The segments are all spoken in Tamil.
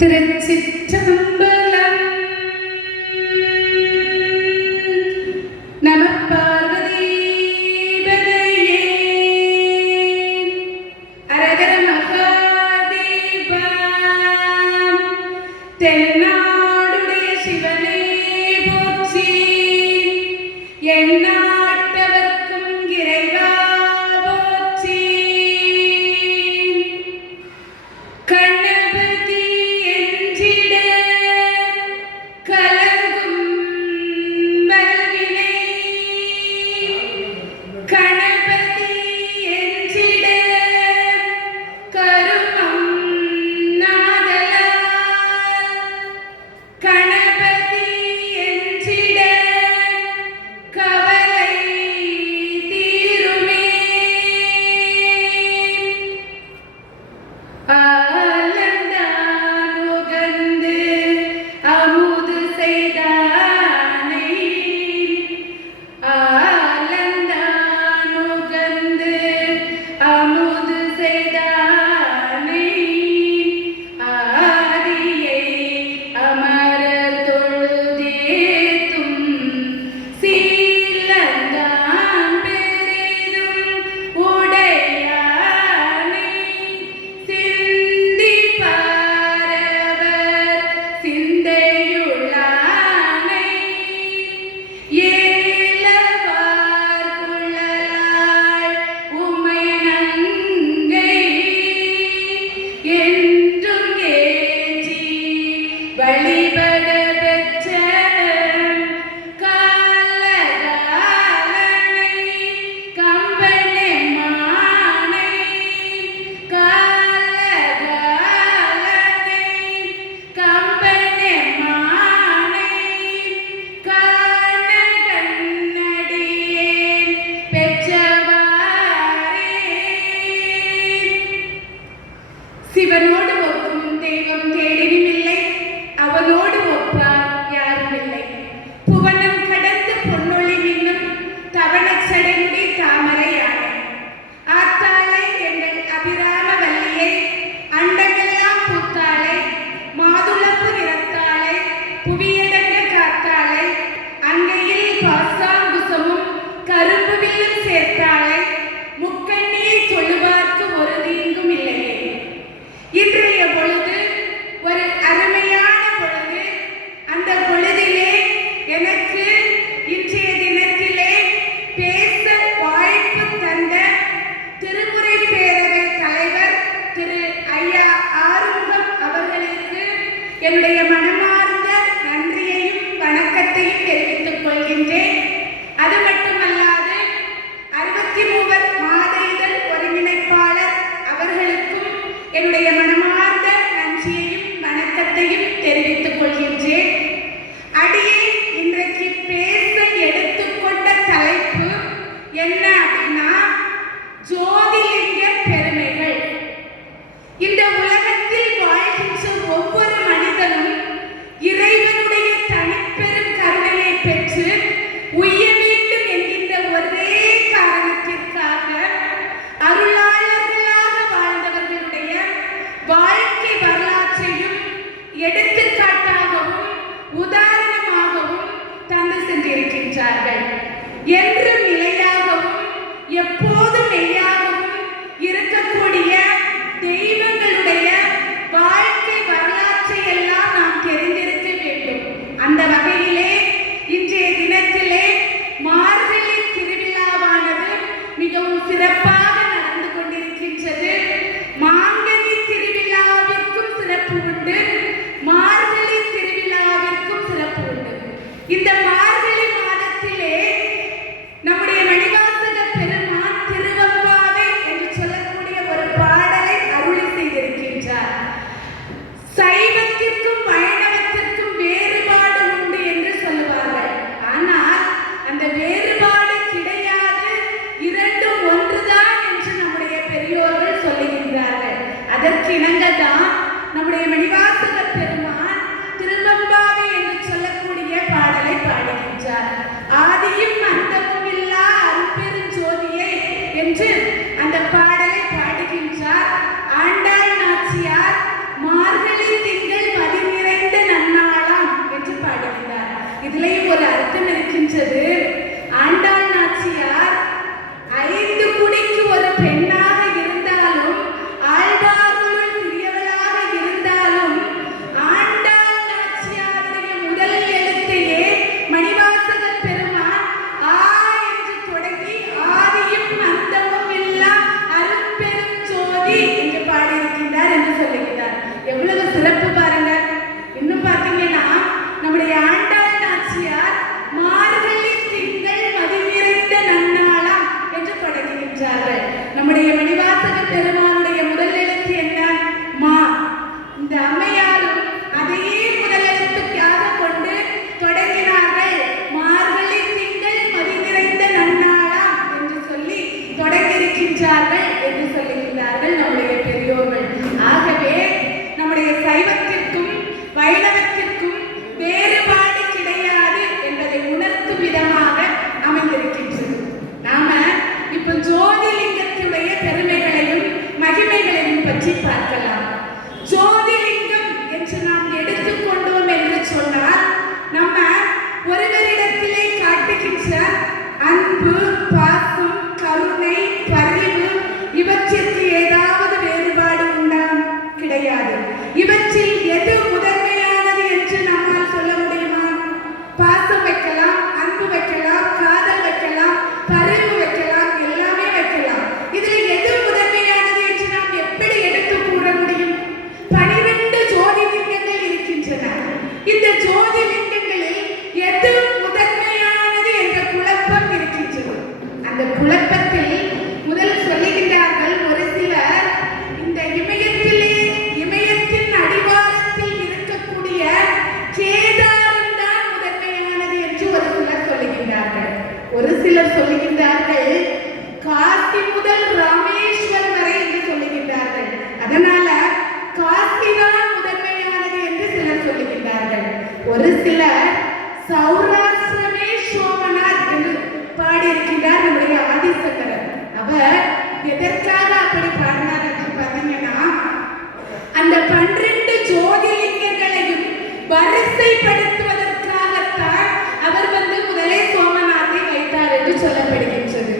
திருச்சிற்றம்பலம். நம பார்வதீபதையே. அரகர மகாதேவா. தென்னாடுடைய சிவனே போற்றி. எந்நாட்டவர்க்கும் இறைவா போற்றி. சிவனோடு ஒக்கும் தெய்வம் தேடினுமில்லை, அவனோடு ஒப்பார் யாருமில்லை. புவனம் கடந்து பொன்னொழி மின்னும் தவணச்சடைமுடி தாமரை ஆடை. ஆத்தாளை எங்கள் அபிராம வல்லியை, அண்டங்கெல்லாம் பூத்தாளை, மாதுளப்பு நிறத்தாளை, புவியடங்க காத்தாளை, அங்கையில் பாசாங்குசமும் கரும்பு வில்லும் சேர்த்தாளை, முக்கண்ணியை தொழுவார்க்கு ஒரு தீங்கும் இல்லையே. இன்றைய பொழுது ஒரு அருமையான பொழுது. அந்த பொழுதிலே எனக்கு இன்றைய தினத்திலே பேச வாய்ப்பு தந்த திருமுறை பேரவை தலைவர் திரு ஐயா ஆறுமுகம் அவர்களுக்கு என்னுடைய மனமார்ந்த நன்றியையும் வணக்கத்தையும் தெரிவித்துக் கொள்கின்றேன். அது மட்டுமல்லாது 63 மாத இதழ் ஒருங்கிணைப்பாளர் அவர்களுக்கும் என்னுடைய மனமார்ந்த நன்றியையும் வணக்கத்தையும் தெரிவித்துக் கொள்கின்றேன். அடியே இன்றைக்கு பேச எடுத்துக்கொண்ட தலைப்பு என்ன அப்படின்னா, ஜோதிலிங்க பெருமைகள். இந்த உலகத்தில் வாழ்கின்ற ஒவ்வொரு மனிதனும் இறைவனுடைய தனிப்பெரும் கருணையை பெற்று உய்ய வேண்டும் என்கின்ற ஒரே காரணத்திற்காக அருளாளர்களாக வாழ்ந்தவர்களுடைய வாழ்க்கை வரலாற்றையும் எடுத்துக்காட்டாகவும் உதாரணமாகவும் தந்து சென்றிருக்கின்றார்கள். என்றும் நிலையாகவும் எப்போதும் மெய்யாகவும் இருக்கக்கூடிய தெய்வங்களுடைய வாழ்க்கை வரலாற்றை எல்லாம் நாம் தெரிந்திருக்க வேண்டும். அந்த வகையிலே இன்றைய தினத்திலே மார்கழி திருவிழாவானது மிகவும் சிறப்பாக நடந்து கொண்டிருக்கின்றது. மாங்கனி திருவிழாவிற்கும் சிறப்பு உண்டு, மார்கழி திருவிழாவிற்கும் சிறப்பு உண்டு. இந்த மார்கழி மாதத்திலே நம்முடைய மணிவாசக பெருமான் திருவம்பாவை என்று சொல்லக்கூடிய ஒரு பாடலை அருளி செய்திருக்கின்றார். சைவத்திற்கும் வைணவத்திற்கும் வேறுபாடு உண்டு என்று சொல்லுவார்கள். ஆனால் அந்த வேறுபாடு கிடையாது, இரண்டும் ஒன்றுதான் என்று நம்முடைய பெரியோர்கள் சொல்லுகின்றார்கள். அதற்கு இணங்கதான் நம்முடைய மணிவாசக பெருமான் திருவம்பாவை என்று சொல்லக்கூடிய பாடலை பாடுகின்றார். ஆதியும் அந்தமும் இல்லா அருட்பெருஞ்சோதியே என்று அந்த பாடலை பாடுகின்றார். ஆண்டாள் நாச்சியார் மார்கழி திங்கள் ஒரு சிலர் சௌராஷ்டிரமே சோமநாத் என்று பாடியிருக்கிறார் நம்முடைய ஆதிசங்கரர். அவர் எதற்காக அப்படி பாடினார் பார்த்தீங்கன்னா, அந்த 12 ஜோதிலிங்கங்களையும் வரிசைப்படுத்துவதற்காகத்தான் அவர் முதலே சோமநாத்தை வைத்தார் என்று சொல்லப்படுகின்றது.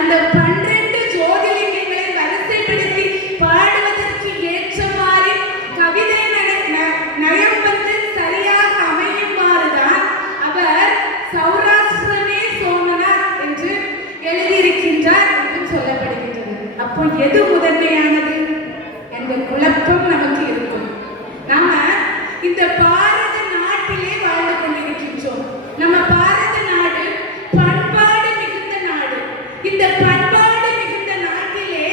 அந்த 12 ஜோதிலிங்கங்களை வரிசைப்படுத்தி பாடுவதற்கு ஏற்ற மாதிரி கவிதை நயம் சரியாக அமையுமாறுதான் அவர் சௌராஷ்டிரமே சோமநாத் என்று எழுதியிருக்கின்றார் என்று சொல்லப்படுகின்றது. அப்போ எது முதன்மையானது என்ற குழப்பம் நமக்கு இருக்கும். நாம இந்த பாரத நாட்டிலே வாழ்ந்து கொண்டிருக்கின்றோம். நம்ம பாரத நாடு பண்பாடு மிகுந்த நாடு. இந்த பண்பாடு மிகுந்த நாட்டிலே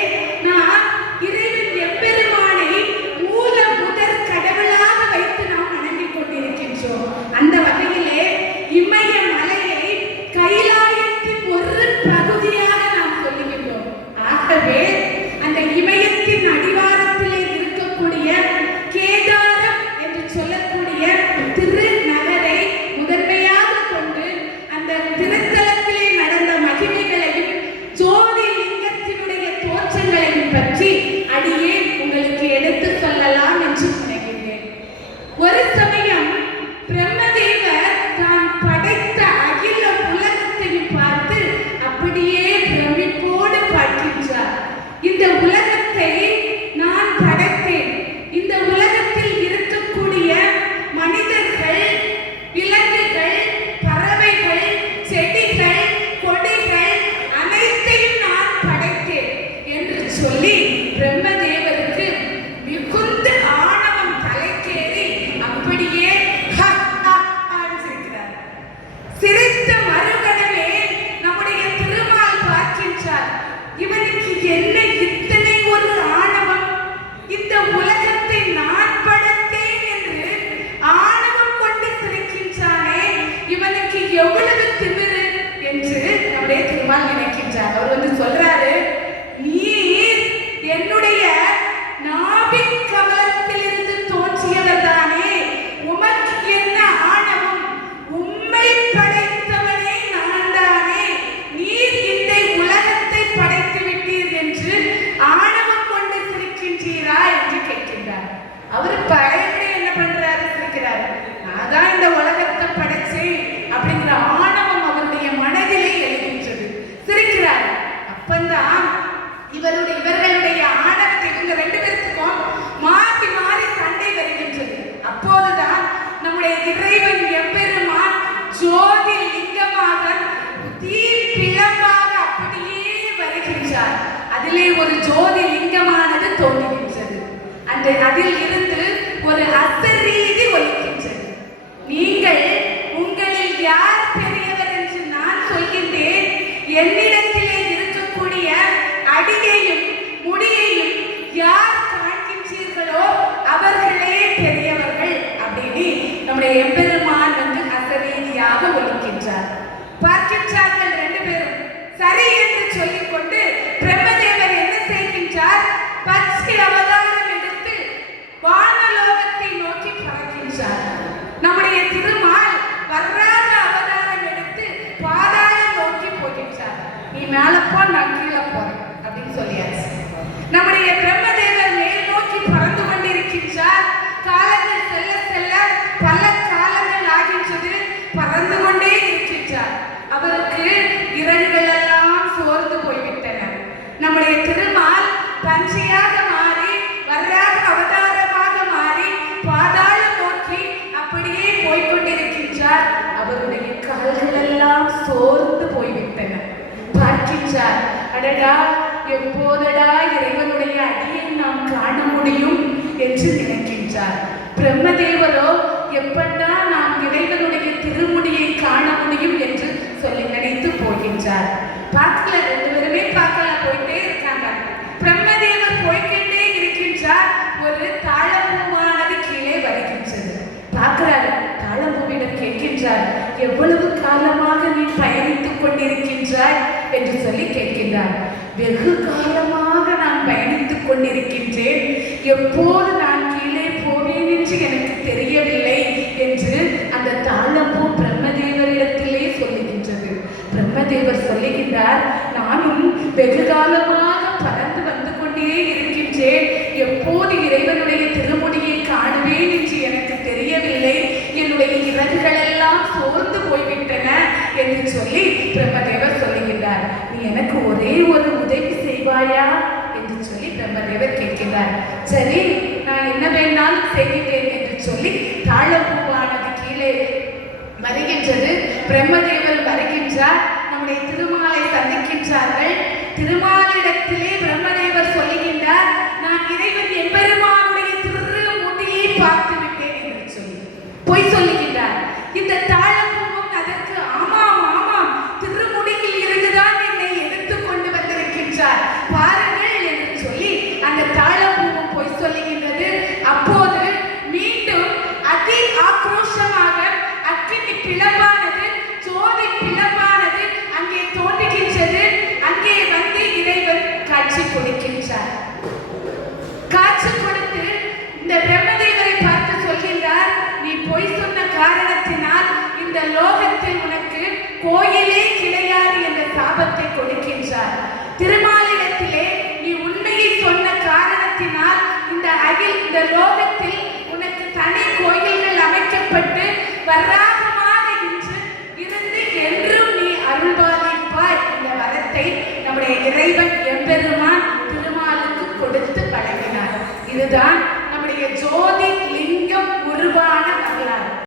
நாம் இறைவன் எம்பெருமானை மூல முதற் கடவுளாக வைத்து நாம் வணங்கிக் கொண்டிருக்கின்றோம். அந்த வகையிலே இமய மலையை கைலாயத்தின் ஒரு பகுதியாக நாம் சொல்லுகின்றோம். ஆகவே அந்த இமயத்தின் அடிவாரத்திலே இருக்கக்கூடிய கேதாரம் என்று சொல்லக்கூடிய திருநகரை முதன்மையாக கொண்டு அந்த திருத்தலத்திலே நடந்த மகிமைகளையும் ஜோதி லிங்கத்தினுடைய தோற்றங்களையும் பற்றி அடியே உங்களுக்கு எடுத்து சொல்லலாம் என்று நினைக்கின்றேன். ஒரு சமயம் பிரம்மதேவர் தான் படைத்த அகில உலகத்தையும் பார்த்து அப்படியே பிரமிப்போடு பார்க்கின்றார். இந்த உலகத்தை நான் படைத்தேன். இந்த உலகத்தில் இருக்கக்கூடிய மனிதர்கள், விலங்குகள், பறவைகள், செடிகள், கொடிகள் அனைத்தையும் நான் படைத்தேன் என்று சொல்லி பிரம்மதேவருக்கு மிகுந்த ஆணவம் தலைக்கேறி அப்படியே சிரிக்கிறார். சிரித்த மறுகணமே நம்முடைய திருமால் பார்க்கின்றார். இவனுக்கு என்ன இத்தனை ஒரு ஆணவம்? இந்த உலகத்தை நான் படைத்தேன் என்று ஆணவம் கொண்டு சிரிக்கின்றானே, இவனுக்கு எவ்வளவு திமிரு என்று நம்முடைய திருமால் நினைக்கின்றார். அவர் சொல்றாரு, நீர் என்னுடைய நாபிக் கமலத்திலிருந்து தோன்றியவர் தானே, உமக்கு என்ன ஆணவம்? உம்மை படைத்தவனே நான் தானே, நீர் இந்த உலகத்தை படைத்து விட்டீர் என்று ஆணவம் கொண்டு சிரிக்கின்றீரா என்று கேட்கின்றார். அவர் பழையபடி என்ன பண்றாரு? சிரிக்கிறார். நான் தான் இந்த உலகத்தை படைச்சேன் அப்படிங்கிற ஆணவம் அவருடைய மனதிலே எழுகின்றது. சிரிக்கிறார். அப்பந்தான் இவர்களுடைய ஆணவத்தை இவங்க 2 பேருக்கும் மாறி மாறி சண்டை வருகின்றது. அப்போதுதான் நம்முடைய இறைவன் எம்பெருமான் ஜோதி லிங்கமாக தீப்பிழம்பாக அப்படியே வருகின்றார். அதிலே ஒரு ஜோதி லிங்கமானது தோன்றுகின்றது. அதில் இருந்து ஒரு அசரீதி ஒலிக்கின்றது. நீங்கள் உங்களில் யார் பெரியவர் என்று நான் சொல்கின்றேன். என்னிடத்திலே இருக்கக்கூடிய அடியையும் முடியையும் யார் காண்கின்றீர்களோ அவர்களே பெரியவர்கள் அப்படின்னு நம்முடைய எம்பெருமான் அசரீதியாக ஒலிக்கின்றார். பார்க்கின்றார்கள் 2 பேரும். சரி என்று சொல்லிக்கொண்டு பிரம்மதேவர் என்ன செய்கின்றார்? பச்சை அவதாரம் எடுத்து வானலோகத்தை நோக்கி பறக்கின்றார். நம்முடைய திருமால் வராக அவதாரம் எடுத்து பாதாளம் நோக்கி போகின்றார். நீ மேல போ, நான் கீழே போறேன் அப்படின்னு சொல்லியாச்சு. நம்முடைய பிரம்மதேவர் மேல் நோக்கி பறந்து கொண்டிருக்கின்றார். காலங்கள் செல்ல செல்ல பல காலங்கள் ஆகின்றது. பறந்து கொண்டே இருக்கின்றார். அவருக்கு இறகுகள் எல்லாம் சோர்ந்து போய்விட்டன. நம்முடைய திருமால் பஞ்சையாக மாறி வராக அவதாரமாக மாறி பாதாளம் நோக்கி அப்படியே போய்கொண்டிருக்கின்றார். அவருடைய கால்கள் எல்லாம் சோர்ந்து போய்விட்டன. பார்க்கின்றார். அடடா, எப்போதடா இறைவனுடைய அடியை நாம் காண முடியும் என்று நினைக்கின்றார். பிரம்மதேவரோ எப்படா நாம் இறைவனுடைய திருமுடியை காண முடியும் என்று சொல்லி நினைத்து போகின்றார். பார்க்கல, 2 பேருமே பார்க்கல, போயிட்டே இருக்காங்க. பிரம்மதேவர் போய்கிட்டே இருக்கின்றார். ஒரு தாழம்பூவானது கீழே வருகின்றது. பார்க்கிறார். தாழம்பூவிடம் கேட்கின்றார், எவ்வளவு காலமாக நீ பயணித்துக் கொண்டிருக்கின்றாய் என்று சொல்லி கேட்கின்றார். வெகு காலமாக நான் பயணித்துக் கொண்டிருக்கின்றேன். எப்போது நான் கீழே போவேன் என்று எனக்கு தெரியவில்லை என்று அந்த தாழம்பூ பிரம்மதேவரிடத்திலே சொல்லுகின்றது. பிரம்மதேவர் சொல்லுகின்றார், நானும் வெகு காலமாக பறந்து வந்து கொண்டே இருக்கின்றேன், எப்போது இறைவனுடைய திருமுடியை காணுவேன் என்று எனக்கு தெரியவில்லை, என்னுடைய இறகுகள் எல்லாம் சோர்ந்து போய்விட்டன என்று சொல்லி பிரம்மதேவர் சொல்லுகின்றார். நீ எனக்கு ஒரே ஒரு உதவி செய்வாயா என்று சொல்லி பிரம்மதேவர் கேட்கிறார். சரி, நான் என்ன வேண்டாலும் செய்கிறேன் என்று சொல்லி தாழம்பூவானது கீழே வருகின்றது. பிரம்மதேவர் வருகின்றார், நம்முடைய திருமாலை சந்திக்கின்றார்கள். திருமாலிடத்திலே பிரம்மதேவர் சொல்லுகின்றார், நான் இறைவன் எம்பெருமானுடைய திருமுடியை பார்த்து விட்டேன் என்று சொல்லி பொய் சொல்லுகின்றார். இந்த தாழம்பூவும் அதற்கு ஆமாம் ஆமாம், திருமுடியில் இருந்துதான் என்னை எடுத்து கொண்டு வந்திருக்கின்றார் பாருங்கள் என்று சொல்லி அந்த தாழம்பூவும் பொய் சொல்லுகின்றது. அப்போது மீண்டும் அதி ஆக்ரோஷமாக அக்கினி பிளவானது, ஜோதி பிளவானது அங்கே தோன்றுகின்றது. அங்கே வந்து இறைவன் காட்சி கொடுக்கின்றார். காட்சி கொடுத்து இந்த பிரம்மதேவரை பார்த்து சொல்கின்றார், நீ பொய் சொன்ன காரணத்தினால் இந்த லோகத்தில் உனக்கு கோயிலே கிடையாது என்ற சாபத்தை கொடுக்கின்றார். திருமாலிடத்திலே நீ உண்மையை சொன்ன காரணத்தினால் இந்த லோகத்தில் உனக்கு தனி கோயில்கள் அமைக்கப்பட்டு